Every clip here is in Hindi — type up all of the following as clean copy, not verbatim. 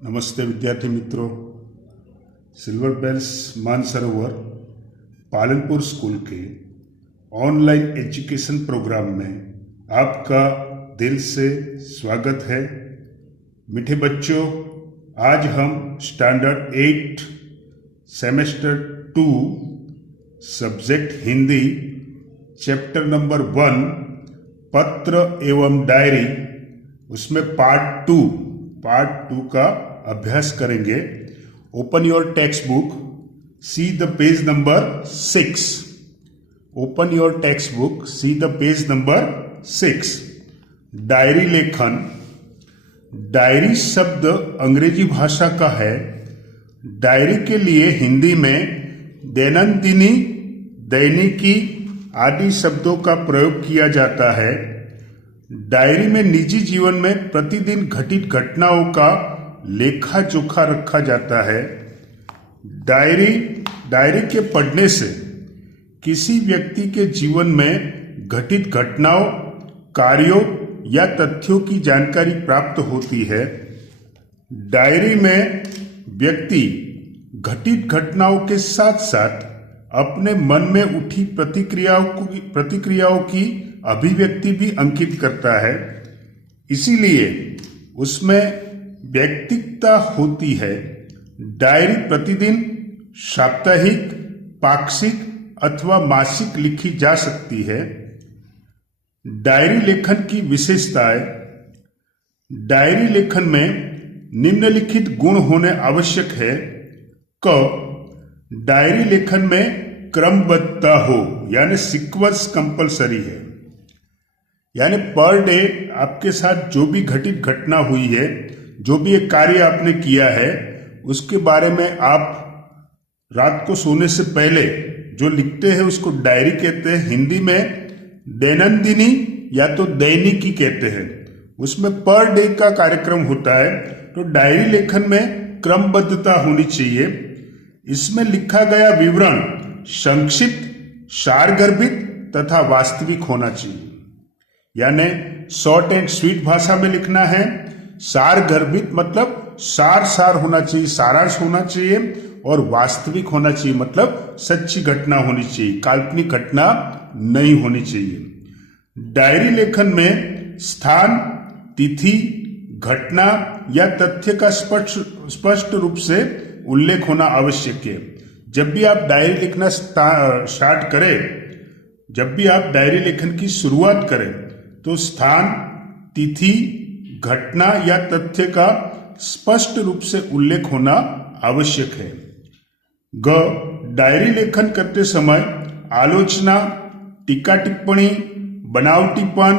नमस्ते विद्यार्थी मित्रों। Silver bells Mansarovar Palanpur school के ऑनलाइन एजुकेशन प्रोग्राम में आपका दिल से स्वागत है। मीठे बच्चों, आज हम standard 8 semester 2 subject Hindi chapter number 1 पत्र एवं डायरी उसमें पार्ट 2 का अभ्यास करेंगे। Open your text book, see the page number 6। Open your text book, see the page number 6। Diary लेखन। डायरी शब्द अंग्रेजी भाषा का है। डायरी के लिए हिंदी में दैनंदिनी, दैनिकी आदि शब्दों का प्रयोग किया जाता है। डायरी में निजी जीवन में प्रतिदिन घटित घटनाओं का लेखा जोखा रखा जाता है। डायरी के पढ़ने से किसी व्यक्ति के जीवन में घटित घटनाओं, कार्यों या तथ्यों की जानकारी प्राप्त होती है। डायरी में व्यक्ति घटित घटनाओं के साथ साथ अपने मन में उठी प्रतिक्रियाओं की अभिव्यक्ति भी अंकित करता है। इसीलिए उसमें व्यक्तिगतता होती है। डायरी प्रतिदिन, साप्ताहिक, पाक्षिक अथवा मासिक लिखी जा सकती है। डायरी लेखन की विशेषताएं। डायरी लेखन में निम्नलिखित गुण होने आवश्यक है। क, डायरी लेखन में क्रमबद्धता हो, यानी सीक्वेंस कंपलसरी है। यानी पर डे आपके साथ जो भी घटित घटना हुई है, जो भी एक कार्य आपने किया है, उसके बारे में आप रात को सोने से पहले जो लिखते हैं उसको डायरी कहते हैं। हिंदी में दैनंदिनी या तो दैनिकी कहते हैं। उसमें पर डे का कार्यक्रम होता है। तो डायरी लेखन में क्रमबद्धता होनी चाहिए। इसमें लिखा गया विवरण संक्षिप्त, सारगर्भित तथा वास्तविक होना चाहिए। यानी शॉर्ट एंड स्वीट भाषा में लिखना है। सारगर्भित मतलब सार होना चाहिए, सारांश होना चाहिए। और वास्तविक होना चाहिए मतलब सच्ची घटना होनी चाहिए, काल्पनिक घटना नहीं होनी चाहिए। डायरी लेखन में स्थान, तिथि, घटना या तथ्य का स्पष्ट रूप से उल्लेख होना आवश्यक है। जब भी आप डायरी लिखना स्टार्ट करें, जब भी आप डायरी लेखन की शुरुआत करें, तो स्थान, तिथि, घटना या तथ्य का स्पष्ट रूप से उल्लेख होना आवश्यक है। ग, डायरी लेखन करते समय आलोचना, टीका टिप्पणी, बनावटीपन,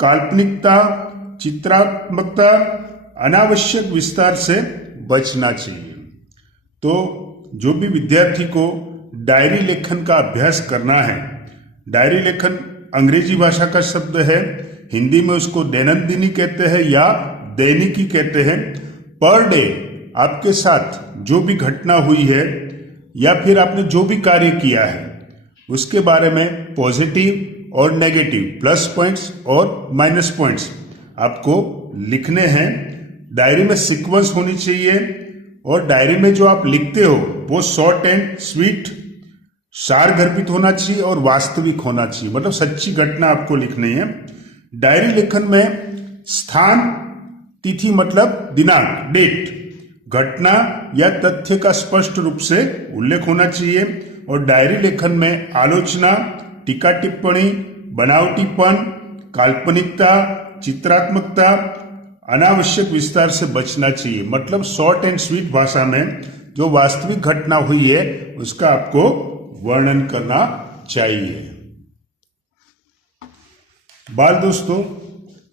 काल्पनिकता, चित्रात्मकता, अनावश्यक विस्तार से बचना चाहिए। तो जो भी विद्यार्थी को डायरी लेखन का अभ्यास करना है, डायरी लेखन अंग्रेजी भाषा का शब्द है। हिंदी में उसको दैनंदिनी कहते हैं या दैनिकी कहते हैं। पर डे आपके साथ जो भी घटना हुई है या फिर आपने जो भी कार्य किया है, उसके बारे में पॉजिटिव और नेगेटिव, प्लस पॉइंट्स और माइनस पॉइंट्स आपको लिखने हैं। डायरी में सीक्वेंस होनी चाहिए और डायरी में जो आप लिखते हो वो शॉर्ट एंड स्वीट, सारगर्भित होना चाहिए और वास्तविक होना चाहिए, मतलब सच्ची घटना आपको लिखनी है। डायरी लेखन में स्थान, तिथि मतलब दिनांक, डेट, घटना या तथ्य का स्पष्ट रूप से उल्लेख होना चाहिए। और डायरी लेखन में आलोचना, टीका टिप्पणी, बनावटीपन, काल्पनिकता, चित्रात्मकता, अनावश्यक विस्तार से बचना चाहिए। मतलब शॉर्ट एंड स्वीट भाषा में जो वास्तविक घटना हुई है उसका आपको वर्णन करना चाहिए। बाल दोस्तों,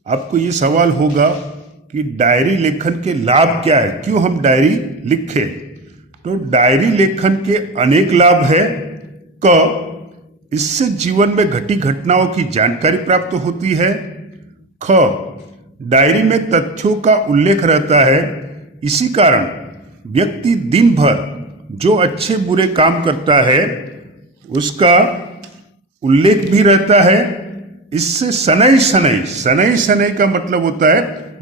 आपको ये सवाल होगा कि डायरी लेखन के लाभ क्या है, क्यों हम डायरी लिखें। तो डायरी लेखन के अनेक लाभ है। क, इससे जीवन में घटी घटनाओं की जानकारी प्राप्त होती है। ख, डायरी में तथ्यों का उल्लेख रहता है। इसी कारण व्यक्ति दिन भर जो अच्छे बुरे काम करता है उसका उल्लेख भी रहता है। इससे शनै का मतलब होता है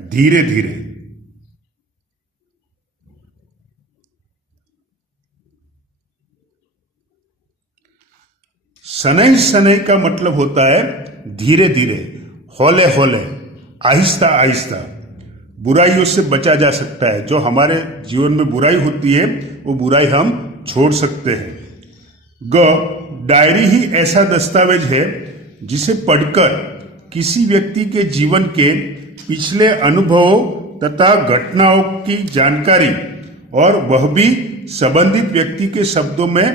धीरे धीरे। शनै शनै का मतलब होता है धीरे धीरे, हौले हौले, आहिस्ता आहिस्ता। बुराइयों से बचा जा सकता है। जो हमारे जीवन में बुराई होती है वो बुराई हम छोड़ सकते हैं। डायरी ही ऐसा दस्तावेज है जिसे पढ़कर किसी व्यक्ति के जीवन के पिछले अनुभवों तथा घटनाओं की जानकारी और वह भी संबंधित व्यक्ति के शब्दों में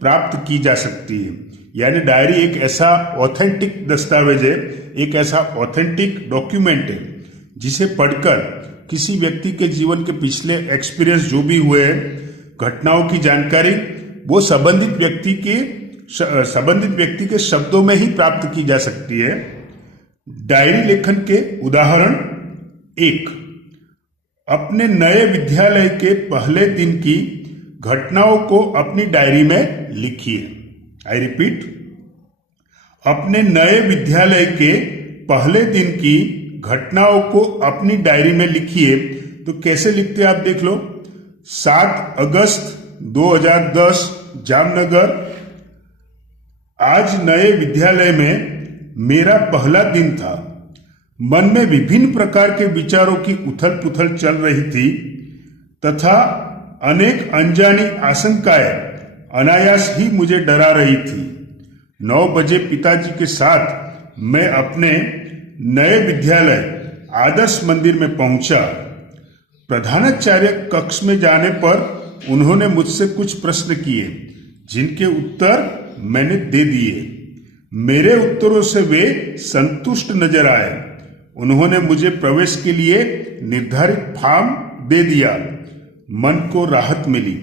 प्राप्त की जा सकती है। यानी डायरी एक ऐसा ऑथेंटिक दस्तावेज है, एक ऐसा ऑथेंटिक डॉक्यूमेंट है जिसे पढ़कर किसी व्यक्ति के जीवन के पिछले एक्सपीरियंस जो भी हुए हैं, घटनाओं की जानकारी वो संबंधित व्यक्ति के शब्दों में ही प्राप्त की जा सकती है। डायरी लेखन के उदाहरण: 1. अपने नए विद्यालय के पहले दिन की घटनाओं को अपनी डायरी में लिखिए। आई रिपीट, अपने नए विद्यालय के पहले दिन की घटनाओं को अपनी डायरी में लिखिए। तो कैसे लिखते हैं आप देख लो। 7 अगस्त 2010 जामनगर। आज नए विद्यालय में मेरा पहला दिन था। मन में विभिन्न प्रकार के विचारों की उथल पुथल चल रही थी तथा अनेक अनजानी आशंकाएं अनायास ही मुझे डरा रही थी। 9 बजे पिताजी के साथ मैं अपने नए विद्यालय आदर्श मंदिर में पहुंचा। प्रधानाचार्य कक्ष में जाने पर उन्होंने मुझसे कुछ प्रश्न किए जिनके उत्तर मैंने दे दिए। मेरे उत्तरों से वे संतुष्ट नजर आए। उन्होंने मुझे प्रवेश के लिए निर्धारित फॉर्म दे दिया। मन को राहत मिली।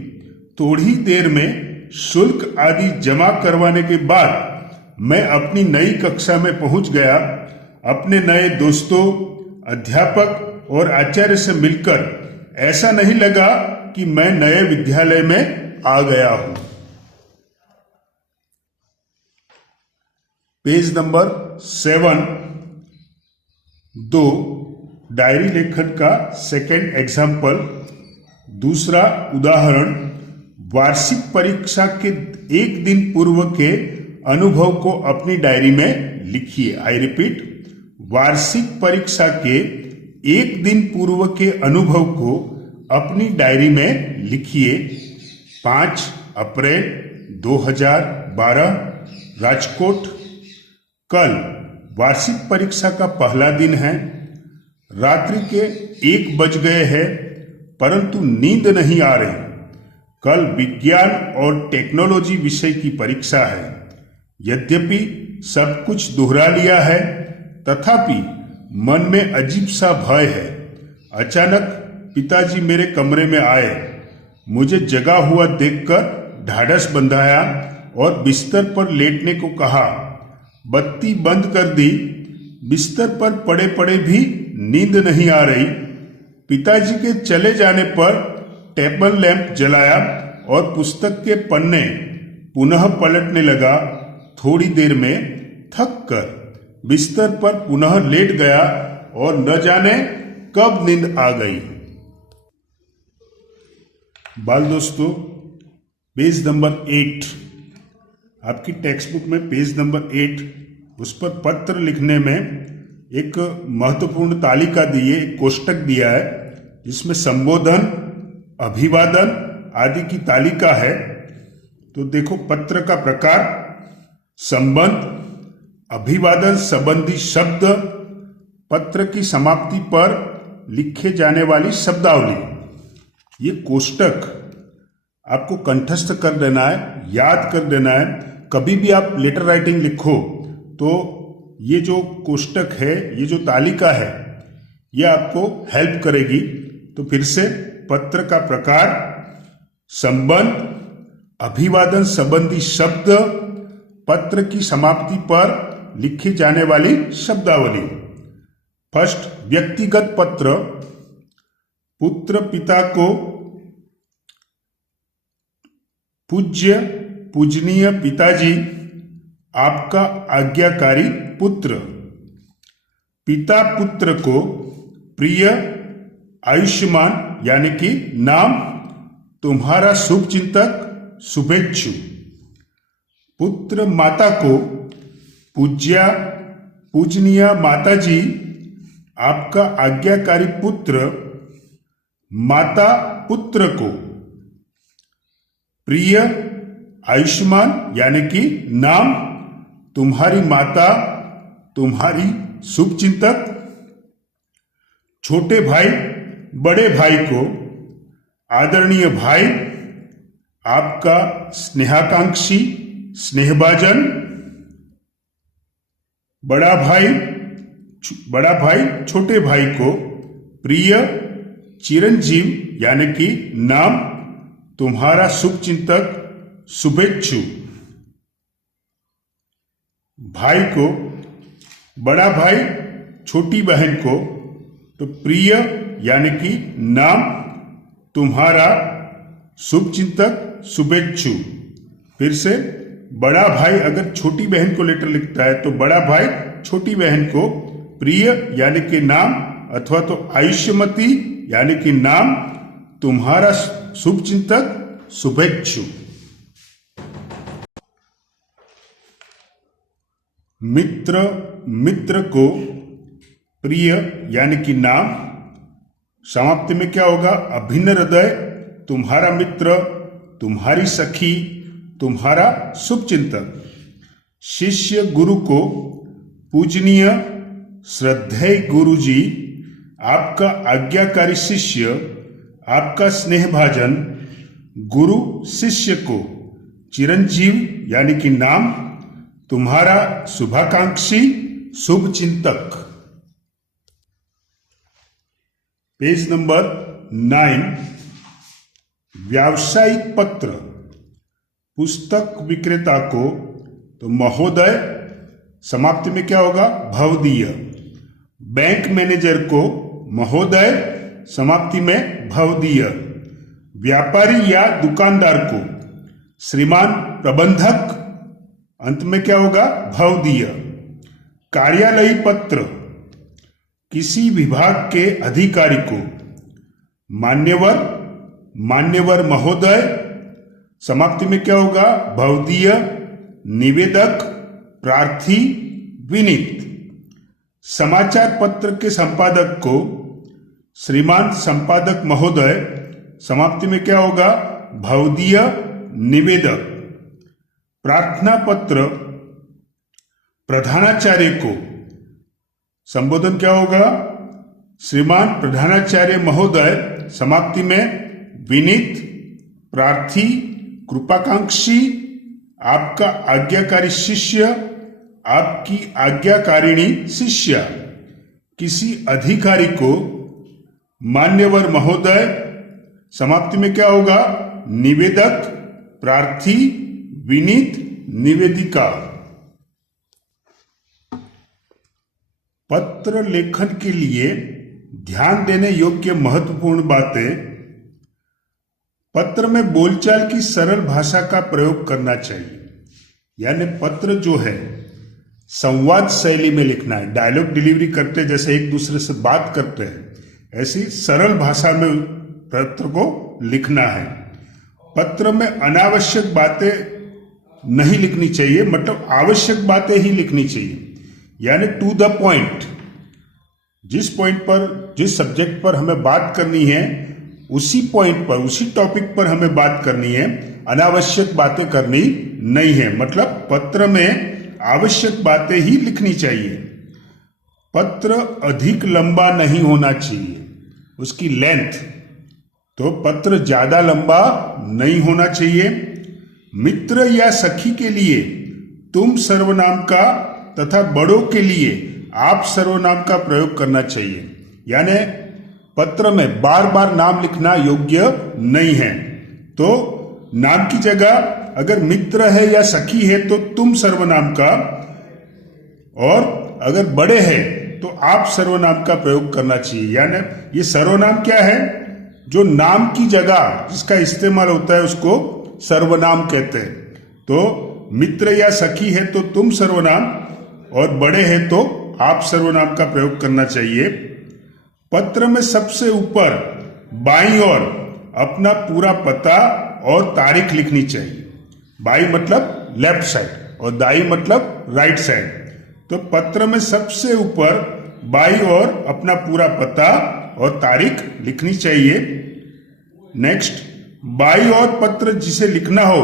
थोड़ी देर में शुल्क आदि जमा करवाने के बाद मैं अपनी नई कक्षा में पहुंच गया। अपने नए दोस्तों, अध्यापक और आचार्य से मिलकर ऐसा नहीं लगा कि मैं नए विद्यालय में आ गया हूं। Page number 7। 2. डायरी लेखन का सेकेंड एग्जाम्पल, दूसरा उदाहरण: वार्षिक परीक्षा के एक दिन पूर्व के अनुभव को अपनी डायरी में लिखिए। आई रिपीट, वार्षिक परीक्षा के एक दिन पूर्व के अनुभव को अपनी डायरी में लिखिए। 5 अप्रैल 2012 राजकोट। कल वार्षिक परीक्षा का पहला दिन है। रात्रि के 1 बज गए हैं परंतु नींद नहीं आ रही। कल विज्ञान और टेक्नोलॉजी विषय की परीक्षा है। यद्यपि सब कुछ दोहरा लिया है तथापि मन में अजीब सा भय है। अचानक पिताजी मेरे कमरे में आए। मुझे जगा हुआ देखकर ढाढ़स बंधाया और बिस्तर पर लेटने को कहा। बत्ती बंद कर दी। बिस्तर पर पड़े पड़े भी नींद नहीं आ रही। पिताजी के चले जाने पर टेबल लैंप जलाया और पुस्तक के पन्ने पुनः पलटने लगा। थोड़ी देर में थक कर बिस्तर पर पुनः लेट गया और न जाने कब नींद आ गई। बाल दोस्तों, पेज नंबर 8, आपकी टेक्स्ट बुक में पेज नंबर 8, उस पर पत्र लिखने में एक महत्वपूर्ण तालिका दी है, एक कोष्टक दिया है जिसमें संबोधन, अभिवादन आदि की तालिका है। तो देखो, पत्र का प्रकार: संबंध, अभिवादन संबंधी शब्द, पत्र की समाप्ति पर लिखे जाने वाली शब्दावली। ये कोष्टक आपको कंठस्थ कर देना है, याद कर देना है। कभी भी आप लेटर राइटिंग लिखो तो ये जो कोष्टक है, ये जो तालिका है, ये आपको हेल्प करेगी। तो फिर से, पत्र का प्रकार: संबंध, अभिवादन संबंधी शब्द, पत्र की समाप्ति पर लिखी जाने वाली शब्दावली। फर्स्ट, व्यक्तिगत पत्र: पुत्र पिता को पूज्य पूजनीय पिताजी, आपका आज्ञाकारी पुत्र। पिता पुत्र को प्रिय आयुष्मान, यानी कि नाम तुम्हारा शुभ चिंतक, शुभेच्छु। पुत्र माता को पूज्या पूजनीय माताजी, आपका आज्ञाकारी पुत्र माता पुत्र को प्रिय आयुष्मान यानी कि नाम, तुम्हारी माता तुम्हारी शुभचिंतक, छोटे भाई बड़े भाई को आदरणीय भाई, आपका स्नेहाकांक्षी स्नेहभाजन, बड़ा भाई छोटे भाई को प्रिय चिरंजीव यानी कि नाम, तुम्हारा शुभचिंतक शुभेच्छु, भाई को, बड़ा भाई छोटी बहन को तो प्रिय यानी कि नाम, तुम्हारा शुभचिंतक शुभेच्छु। फिर से बड़ा भाई अगर छोटी बहन को लेटर लिखता है तो बड़ा भाई छोटी बहन को प्रिय यानी कि नाम अथवा तो आयुष्यमती यानी कि नाम, तुम्हारा शुभचिंतक शुभेच्छु। मित्र को प्रिय यानी कि नाम, समाप्ति में क्या होगा? अभिन्न हृदय, तुम्हारा मित्र, तुम्हारी सखी, तुम्हारा शुभचिंतक। शिष्य गुरु को पूजनीय श्रद्धेय गुरु जी, आपका आज्ञाकारी शिष्य, आपका स्नेहभाजन, गुरु शिष्य को चिरंजीव यानी कि नाम, तुम्हारा शुभाकांक्षी शुभचिंतक। पेज नंबर 9, व्यावसायिक पत्र, पुस्तक विक्रेता को तो महोदय, समाप्ति में क्या होगा? भवदीय। बैंक मैनेजर को महोदय, समाप्ति में भवदीय। व्यापारी या दुकानदार को श्रीमान प्रबंधक, अंत में क्या होगा? भवदीय। कार्यालयी पत्र, किसी विभाग के अधिकारी को मान्यवर महोदय, समाप्ति में क्या होगा? भवदीय। निवेदक, प्रार्थी, विनीत। समाचार पत्र के संपादक को श्रीमान संपादक महोदय, समाप्ति में क्या होगा? भवदीय, निवेदक। प्रार्थना पत्र प्रधानाचार्य को संबोधन क्या होगा? श्रीमान प्रधानाचार्य महोदय, समाप्ति में विनीत, प्रार्थी, कृपाकांक्षी, आपका आज्ञाकारी शिष्य, आपकी आज्ञाकारिणी शिष्या। किसी अधिकारी को मान्यवर महोदय, समाप्ति में क्या होगा? निवेदक, प्रार्थी, विनीत, निवेदिका। पत्र लेखन के लिए ध्यान देने योग्य महत्वपूर्ण बातें। पत्र में बोलचाल की सरल भाषा का प्रयोग करना चाहिए, यानी पत्र जो है संवाद शैली में लिखना है। डायलॉग डिलीवरी करते जैसे एक दूसरे से बात करते हैं, ऐसी सरल भाषा में पत्र को लिखना है। पत्र में अनावश्यक बातें नहीं लिखनी चाहिए, मतलब आवश्यक बातें ही लिखनी चाहिए, यानी टू द पॉइंट। जिस पॉइंट पर, जिस सब्जेक्ट पर हमें बात करनी है, उसी पॉइंट पर, उसी टॉपिक पर हमें बात करनी है, अनावश्यक बातें करनी नहीं है। मतलब पत्र में आवश्यक बातें ही लिखनी चाहिए। पत्र अधिक लंबा नहीं होना चाहिए, उसकी लेंथ, तो पत्र ज्यादा लंबा नहीं होना चाहिए। मित्र या सखी के लिए तुम सर्वनाम का तथा बड़ों के लिए आप सर्वनाम का प्रयोग करना चाहिए, यानी पत्र में बार बार नाम लिखना योग्य नहीं है। तो नाम की जगह अगर मित्र है या सखी है तो तुम सर्वनाम का, और अगर बड़े हैं तो आप सर्वनाम का प्रयोग करना चाहिए। यानी ये सर्वनाम क्या है? जो नाम की जगह जिसका इस्तेमाल होता है उसको सर्वनाम कहते हैं। तो मित्र या सखी है तो तुम सर्वनाम, और बड़े हैं तो आप सर्वनाम का प्रयोग करना चाहिए। पत्र में सबसे ऊपर बाईं ओर अपना पूरा पता और तारीख लिखनी चाहिए। बाईं मतलब लेफ्ट साइड और दाई मतलब राइट साइड। तो पत्र में सबसे ऊपर बाई ओर अपना पूरा पता और तारीख लिखनी चाहिए। नेक्स्ट, बाई ओर पत्र जिसे लिखना हो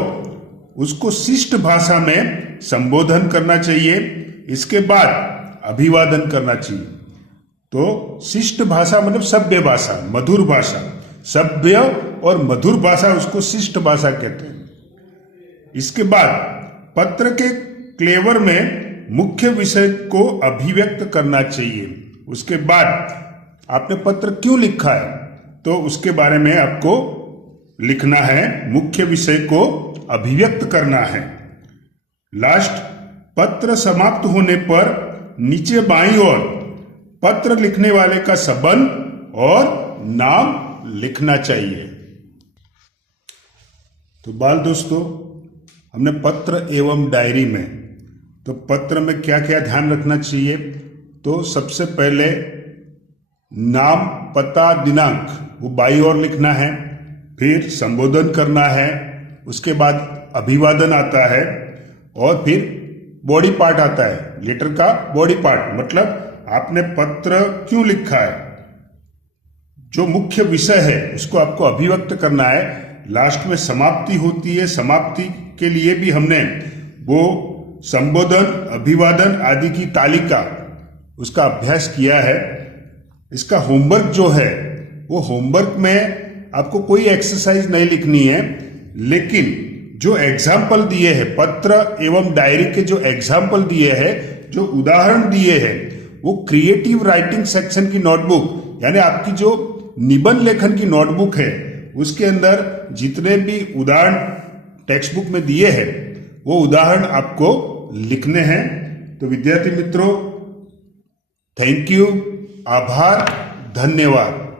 उसको शिष्ट भाषा में संबोधन करना चाहिए। इसके बाद अभिवादन करना चाहिए। तो शिष्ट भाषा मतलब सभ्य भाषा, मधुर भाषा, सभ्य और मधुर भाषा, उसको शिष्ट भाषा कहते हैं। इसके बाद पत्र के क्लेवर में मुख्य विषय को अभिव्यक्त करना चाहिए। उसके बाद आपने पत्र क्यों लिखा है तो उसके बारे में आपको लिखना है, मुख्य विषय को अभिव्यक्त करना है। लास्ट, पत्र समाप्त होने पर नीचे बाईं ओर पत्र लिखने वाले का संबंध और नाम लिखना चाहिए। तो बाल दोस्तों, हमने पत्र एवं डायरी में, तो पत्र में क्या क्या ध्यान रखना चाहिए, तो सबसे पहले नाम, पता, दिनांक वो बाईं ओर लिखना है। फिर संबोधन करना है, उसके बाद अभिवादन आता है और फिर बॉडी पार्ट आता है, लेटर का बॉडी पार्ट, मतलब आपने पत्र क्यों लिखा है, जो मुख्य विषय है उसको आपको अभिव्यक्त करना है। लास्ट में समाप्ति होती है, समाप्ति के लिए भी हमने वो संबोधन, अभिवादन आदि की तालिका उसका अभ्यास किया है। इसका होमवर्क जो है वो होमवर्क में आपको कोई एक्सरसाइज नहीं लिखनी है, लेकिन जो एग्जाम्पल दिए हैं, पत्र एवं डायरी के जो एग्जाम्पल दिए हैं, जो उदाहरण दिए हैं, वो क्रिएटिव राइटिंग सेक्शन की नोटबुक यानी आपकी जो निबंध लेखन की नोटबुक है उसके अंदर जितने भी उदाहरण टेक्स्ट बुक में दिए हैं वो उदाहरण आपको लिखने हैं। तो विद्यार्थी मित्रों, थैंक यू, आभार, धन्यवाद।